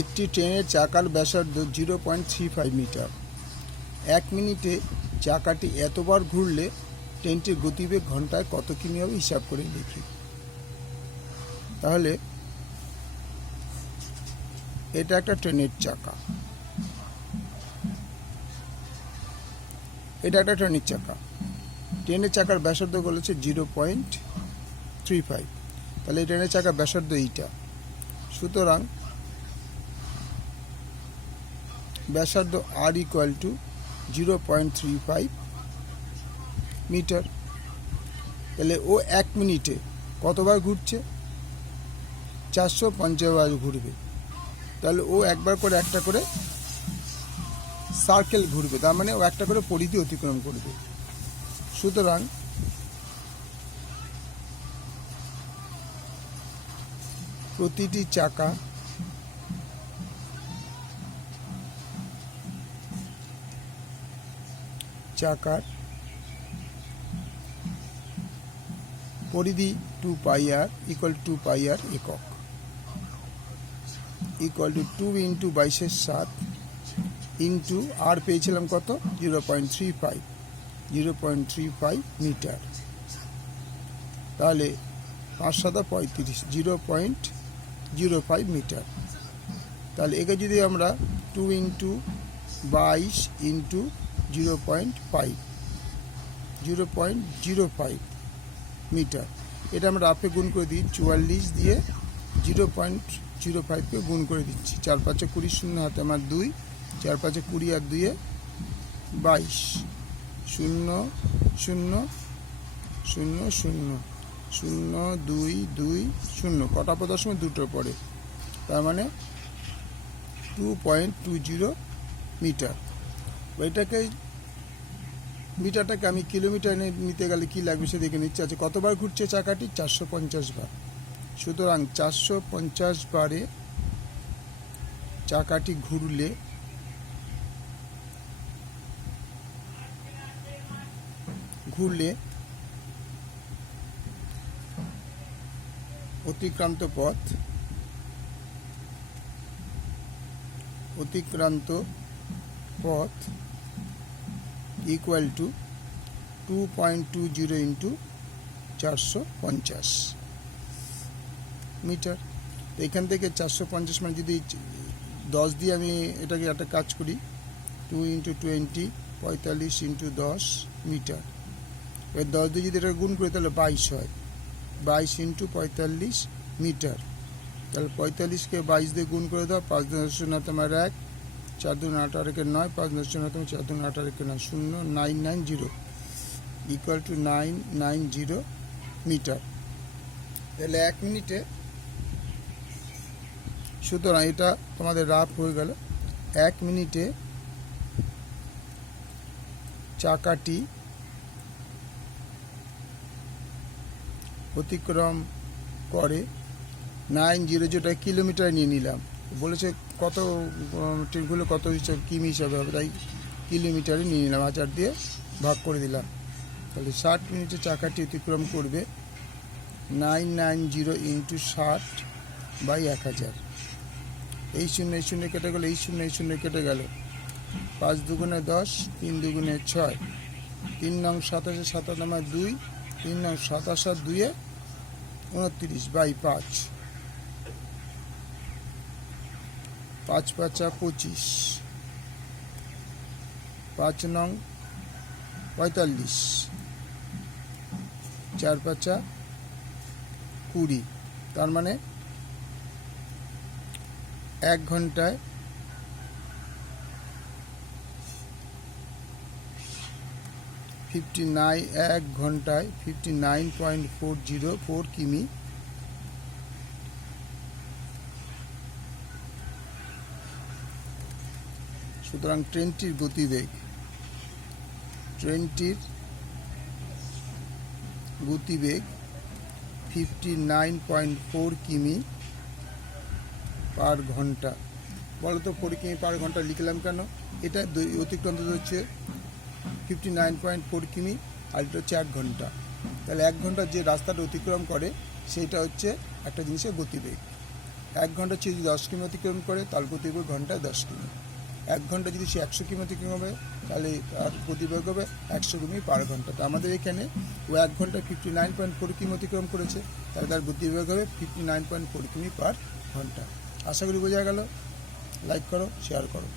একটি ট্রেনের চাকার ব্যাসার্ধ 0.35 মিটার। 1 মিনিটে চাকাটি এতবার ঘুরলে ট্রেনটির গতিবেগ ঘন্টায় কত কিমি হবে হিসাব করে লিখি। তাহলে এটা একটা ট্রেনের চাকা, এটা একটা ট্রেনের চাকা। ট্রেনের চাকার ব্যাসার্ধ বলেছে 0.35, তাহলে এই ট্রেনের চাকার ব্যাসার্ধ এইটা। সুতরাং ব্যাসার্ধ আর ইকুয়াল টু 0.35 মিটার। তাহলে ও 1 মিনিটে কতবার ঘুরছে? 450 বার ঘুরবে। তাহলে ও একবার করে একটা করে সার্কেল ঘুরবে, তার মানে ও একটা করে পরিধি অতিক্রম করবে। সুতরাং প্রতিটি চাকার পরিধি 2πr ইকুয়াল টু 2πr একক, ইকুয়াল টু 2 ইন্টু 22/7 ইন্টু আর পেয়েছিলাম কত? 0.35 মিটার। তাহলে 5×7=35, 0.05 মিটার। তাহলে একে যদি আমরা 2 ইন্টু 22 ইন্টু 0.05 মিটার, এটা আমরা রাফে গুণ করে দিই। 44 দিয়ে 0.05কে গুণ করে দিচ্ছি। 4×5 = 20, 0 হাতে আমার 2, 4×5 = 20 আর 2 22, 0 0 0 0 0 2 2 0, কটা পদার সময় দুটো পড়ে, তার মানে 2.20 মিটার। মিটারটাকে আমি কিলোমিটার নিতে গেলে কি লাগবে সে দেখে নিচ্ছে। আছে কতবার ঘুরছে চাকাটি? 450 বার। সুতরাং 450 বারে চাকাটি ঘুরলে অতিক্রান্ত পথ ইকুয়াল টু 2.20 ইন্টু 450 মিটার। এখান থেকে 450 মানে যদি 10 দিয়ে আমি এটাকে একটা কাজ করি, 2 ইন্টু 20 45 ইন্টু 10 মিটার। এবার 10 দিয়ে যদি এটা গুণ করি তাহলে 22 হয়, 22 ইন্টু 45 মিটার। তাহলে 45কে 22 দিয়ে গুণ করে দাও, 5 × 0 তোমার 1, 4 × 2 = 8 আর 1 9, 5 × 0 তোমার 4 × 2 = 8 আর 1 9, 0 990 ইকুয়াল টু 990 মিটার। তাহলে 1 মিনিটে, সুতরাং এটা তোমাদের রাফ হয়ে গেল। 1 মিনিটে চাকাটি অতিক্রম করে 90, যেটা কিলোমিটার নিয়ে নিলাম। বলেছে কত ট্রেনগুলো কত হিসাবে কিমি হিসাবে হবে, তাই কিলোমিটারে নিয়ে নিলাম, 1000 দিয়ে ভাগ করে দিলাম। তাহলে 60 মিনিটে চাকাটি অতিক্রম করবে 990 ইন্টু 60/1000। এই শূন্য কেটে গেল, এই শূন্য কেটে গেল। 5 × 2 = 10, 3 × 2 = 6, 3 নং 27, 7 আমার 2, 3 নং 27 আর 2 29/5, 5×5 = 25, 5 নং 45, 4×5 = 20। তার মানে 1 ঘন্টায় 59.404 কিমি। সুতরাং ট্রেনটির গতিবেগ 59.4 কিমি পার ঘন্টা। বলো তো 4 কিমি পার ঘন্টা লিখলাম কেন? এটা অতিক্রান্ত হচ্ছে 59.4 কিমি, আর এটা হচ্ছে 1 ঘন্টা। তাহলে 1 ঘন্টা যে রাস্তাটা অতিক্রম করে সেটা হচ্ছে একটা জিনিসের গতিবেগ। 1 ঘন্টা যদি 10 কিমি অতিক্রম করে তার গতিবেগ ঘন্টায় 10 কিমি। 1 ঘন্টা যদি সে 100 কিমি অতিক্রম হবে তাহলে তার গতিবেগ হবে 100 কিমি পার ঘন্টা। তো আমাদের এখানে ও 1 ঘন্টা 59.4 কিমি অতিক্রম করেছে, তাহলে তার গতিবেগ হবে 59.4 কিমি পার ঘন্টা। আশা করি বোঝা গেল। লাইক করো, শেয়ার করো।